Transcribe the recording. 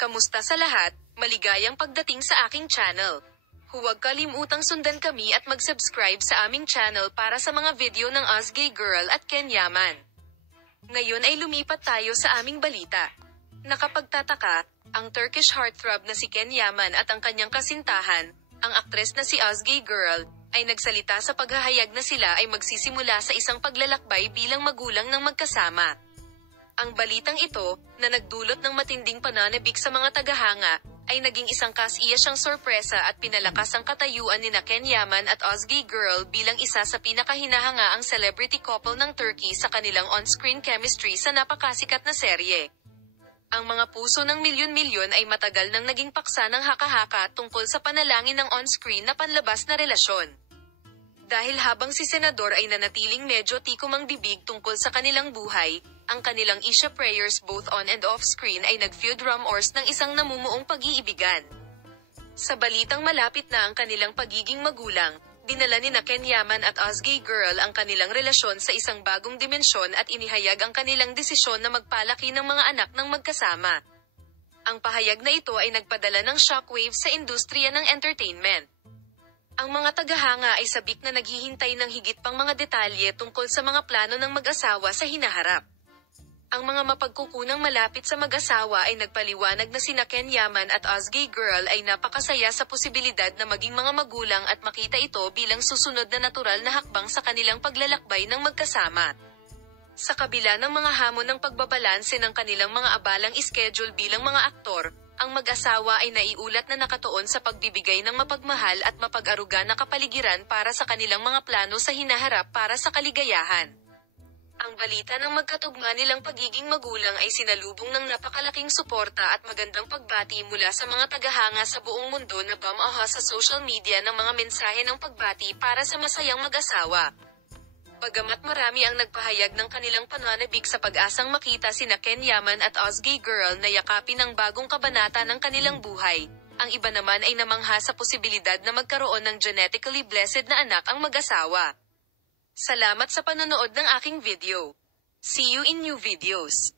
Kamusta sa lahat? Maligayang pagdating sa aking channel. Huwag kalimutang sundan kami at mag-subscribe sa aming channel para sa mga video ng Ozgay Girl at Ken Yaman. Ngayon ay lumipat tayo sa aming balita. Nakapagtataka, ang Turkish heartthrob na si Ken Yaman at ang kanyang kasintahan, ang aktres na si Ozgay Girl, ay nagsalita sa paghahayag na sila ay magsisimula sa isang paglalakbay bilang magulang ng magkasama. Ang balitang ito, na nagdulot ng matinding pananabik sa mga tagahanga, ay naging isang kasiyasyang sorpresa at pinalakas ang katayuan nina Ken Yaman at Ozgay Girl bilang isa sa pinakahinahangaang celebrity couple ng Turkey sa kanilang on-screen chemistry sa napakasikat na serye. Ang mga puso ng milyon-milyon ay matagal nang naging paksa ng haka-haka tungkol sa panalangin ng on-screen na panlabas na relasyon. Dahil habang si Senador ay nanatiling medyo tikom ang bibig tungkol sa kanilang buhay, ang kanilang Isha prayers both on and off screen ay nag-feud rumors ng isang namumuong pag-iibigan. Sa balitang malapit na ang kanilang pagiging magulang, dinala nina Ken Yaman at Ozgay Girl ang kanilang relasyon sa isang bagong dimensyon at inihayag ang kanilang desisyon na magpalaki ng mga anak ng magkasama. Ang pahayag na ito ay nagpadala ng shockwave sa industriya ng entertainment. Ang mga tagahanga ay sabik na naghihintay ng higit pang mga detalye tungkol sa mga plano ng mag-asawa sa hinaharap. Ang mga mapagkukunang malapit sa mag-asawa ay nagpaliwanag na sina Ken Yaman at Ozgay Girl ay napakasaya sa posibilidad na maging mga magulang at makita ito bilang susunod na natural na hakbang sa kanilang paglalakbay ng magkasama. Sa kabila ng mga hamon ng pagbabalanse ng kanilang mga abalang schedule bilang mga aktor, ang mag-asawa ay naiulat na nakatuon sa pagbibigay ng mapagmahal at mapag-aruga na kapaligiran para sa kanilang mga plano sa hinaharap para sa kaligayahan. Ang balita ng magkatugma nilang pagiging magulang ay sinalubong ng napakalaking suporta at magandang pagbati mula sa mga tagahanga sa buong mundo na bamaha sa social media ng mga mensahe ng pagbati para sa masayang mag-asawa. Bagamat marami ang nagpahayag ng kanilang pananabik sa pag-asang makita sina Ken Yaman at Ozgay Girl na yakapin ang bagong kabanata ng kanilang buhay, ang iba naman ay namangha sa posibilidad na magkaroon ng genetically blessed na anak ang mag-asawa. Salamat sa panonood ng aking video. See you in new videos.